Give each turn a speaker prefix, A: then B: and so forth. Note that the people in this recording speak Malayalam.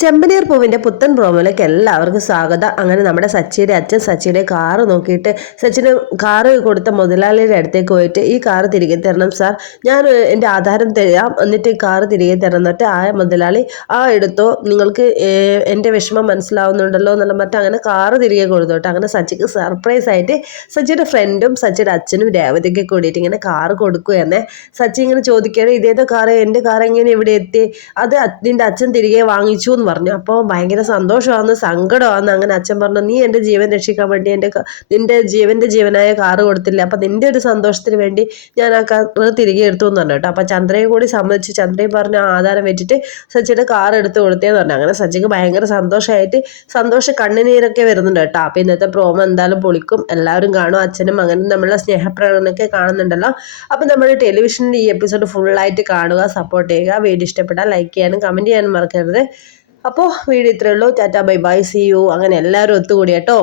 A: ചെമ്പനീർ പൂവിന്റെ പുത്തൻ പ്രോമോയിലേക്ക് എല്ലാവർക്കും സ്വാഗതം. അങ്ങനെ നമ്മുടെ സച്ചിയുടെ അച്ഛൻ സച്ചിയുടെ കാറ് നോക്കിയിട്ട് സച്ചിന് കാറ് കൊടുത്ത മുതലാളിയുടെ അടുത്തേക്ക് പോയിട്ട് ഈ കാറ് തിരികെ തരണം സാർ. ഞാൻ എന്റെ ആധാരം തരാം. എന്നിട്ട് ഈ കാറ് തിരികെ തരണം. എന്നിട്ട് ആ മുതലാളി ആ എടുത്തോ. നിങ്ങൾക്ക് എന്റെ വിഷമം മനസ്സിലാവുന്നുണ്ടല്ലോ എന്നുള്ള മറ്റും അങ്ങനെ കാറ് തിരികെ കൊടുത്തോട്ടെ. അങ്ങനെ സച്ചിക്ക് സർപ്രൈസ് ആയിട്ട് സച്ചിയുടെ ഫ്രണ്ടും സച്ചിയുടെ അച്ഛനും രേവതിക്ക് കൂടിയിട്ട് ഇങ്ങനെ കാറ് കൊടുക്കുകയെന്നേ സച്ചി ഇങ്ങനെ ചോദിക്കുകയാണ് ഇതേതോ കാറ്? എന്റെ കാർ എങ്ങനെ ഇവിടെ എത്തി? അത് നിന്റെ അച്ഛൻ തിരികെ വാങ്ങിച്ചു പറഞ്ഞു. അപ്പോൾ ഭയങ്കര സന്തോഷമാണ് സങ്കടമാണ് അങ്ങനെ അച്ഛൻ പറഞ്ഞു നീ എന്റെ ജീവൻ രക്ഷിക്കാൻ വേണ്ടി എന്റെ നിന്റെ ജീവന്റെ ജീവനായ കാറ് കൊടുത്തില്ല? അപ്പം നിന്റെ ഒരു സന്തോഷത്തിന് വേണ്ടി ഞാൻ ആ കാറ് തിരികെ എടുത്തു എന്ന് പറഞ്ഞു കേട്ടോ. അപ്പം ചന്ദ്രയും കൂടി സമ്മതിച്ച്. ചന്ദ്രയും പറഞ്ഞു ആധാരം വെച്ചിട്ട് സച്ചിയുടെ കാർ എടുത്ത് കൊടുത്തേന്ന് പറഞ്ഞു. അങ്ങനെ സച്ചിക്ക് ഭയങ്കര സന്തോഷമായിട്ട് സന്തോഷ കണ്ണുനീരൊക്കെ വരുന്നുണ്ട് കേട്ടോ. അപ്പം ഇന്നത്തെ പ്രോമോ എന്തായാലും പൊളിക്കും. എല്ലാവരും കാണും അച്ഛനും അങ്ങനെ നമ്മളെ സ്നേഹപ്രകടനമൊക്കെ കാണുന്നുണ്ടല്ലോ. അപ്പം നമ്മൾ ടെലിവിഷനിൽ ഈ എപ്പിസോഡ് ഫുള്ളായിട്ട് കാണുക സപ്പോർട്ട് ചെയ്യുക. വീഡിയോ ഇഷ്ടപ്പെട്ടാൽ ലൈക്ക് ചെയ്യാനും കമന്റ് ചെയ്യാനും മറക്കരുത്. അപ്പോൾ വീഡിയോ ഇത്രയേ ഉള്ളൂ. Tata bye bye. See you അങ്ങനെ എല്ലാവരും ഒത്തുകൂടി കേട്ടോ.